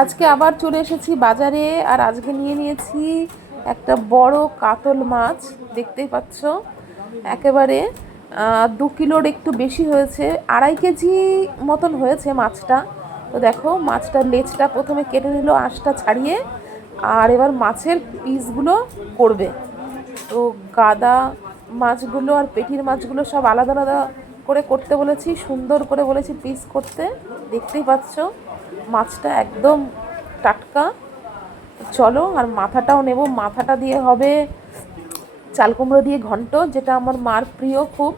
আজকে আবার চলে এসেছি বাজারে আর আজকে নিয়ে নিয়েছি একটা বড় কাতল মাছ, দেখতেই পাচ্ছ। একেবারে দু কিলোর একটু বেশি হয়েছে, আড়াই কেজি মতন হয়েছে মাছটা। তো দেখো মাছটার লেজটা প্রথমে কেটে নিল আঁশটা ছাড়িয়ে, আর এবার মাছের পিসগুলো করবে। তো গাদা মাছগুলো আর পেটির মাছগুলো সব আলাদা আলাদা করে করতে বলেছি, সুন্দর করে বলেছি পিস করতে। দেখতেই পাচ্ছ। মাছটা একদম টাটকা। চলো, আর মাথাটাও নেব। মাথাটা দিয়ে হবে চাল কুমড়ো দিয়ে ঘন্ট, যেটা আমার মার প্রিয় খুব।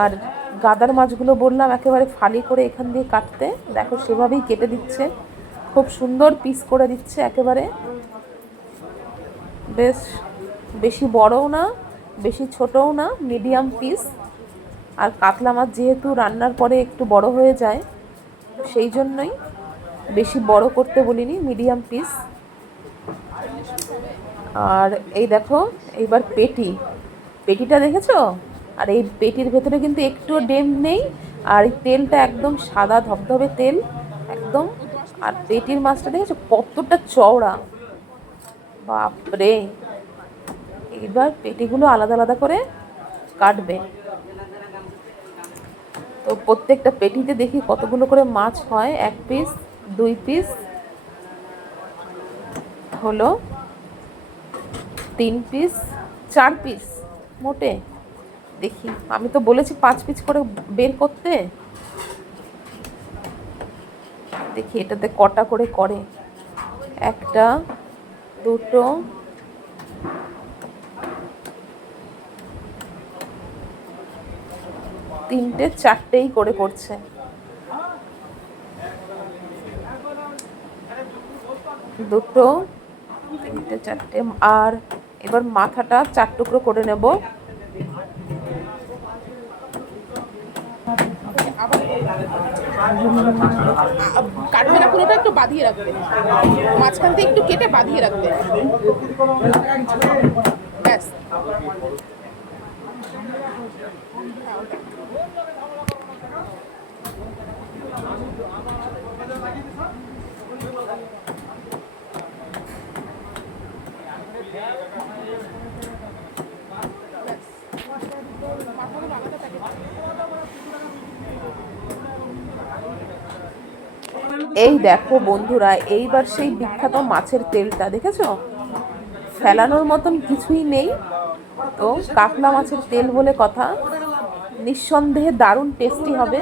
আর গাদার মাছগুলো বললাম একেবারে ফালি করে এখান দিয়ে কাটতে। দেখো, সেভাবেই কেটে দিচ্ছে। খুব সুন্দর পিস করে দিচ্ছে একেবারে। বেশ, বেশি বড়ও না, বেশি ছোটও না মিডিয়াম পিস আর কাতলা মাছ যেহেতু রান্নার পরে একটু বড় হয়ে যায়, সেই জন্যই বেশি বড় করতে বলিনি মিডিয়াম পিস আর এই দেখো, এইবার পেটি। পেটিটা দেখেছ? আর এই পেটির ভেতরে কিন্তু একটুও ডেম নেই, আর এই তেলটা একদম সাদা ধবধবে তেল, একদম। আর পেটির মাছটা দেখেছ? কতটা চওড়া। বাপরে! এইবার পেটিগুলো আলাদা আলাদা করে কাটবে। তো প্রত্যেকটা পেটিতে দেখি কতগুলো করে মাছ হয়, এক পিস দুই পিস হলো তিন পিস চার পিস মোটে। দেখি, আমি তো বলেছি পাঁচ পিস করে বের করতে। দেখি এটাতে কটা করে করে। একটা, দুটো, তিনটে, চারটেই করে করছে। দুটো, তিনটে, চারটে, আর এবার মাথাটা চার টুকরো করে নেব। কাটবে পুরোটা একটু বাঁধিয়ে রাখবে মাঝখান থেকে একটু কেটে বাঁধিয়ে রাখবে ব্যাস। এই দেখো বন্ধুরা, এইবার সেই বিখ্যাত মাছের তেলটা, দেখেছ? ফেলানোর মতন কিছুই নেই। তো কাতলা মাছের তেল বলে কথা। নিঃসন্দেহে দারুণ টেস্টি হবে।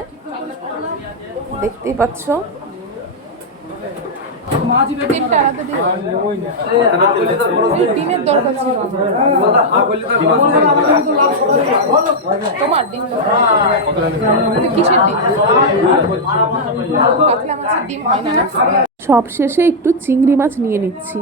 দেখতেই পাচ্ছ। ডিমের দরকার ছিল তোমার ডিম কিসের ডিম কাতলা মাছের ডিম হয় না না সব শেষে একটু চিংড়ি মাছ নিয়ে নিচ্ছি।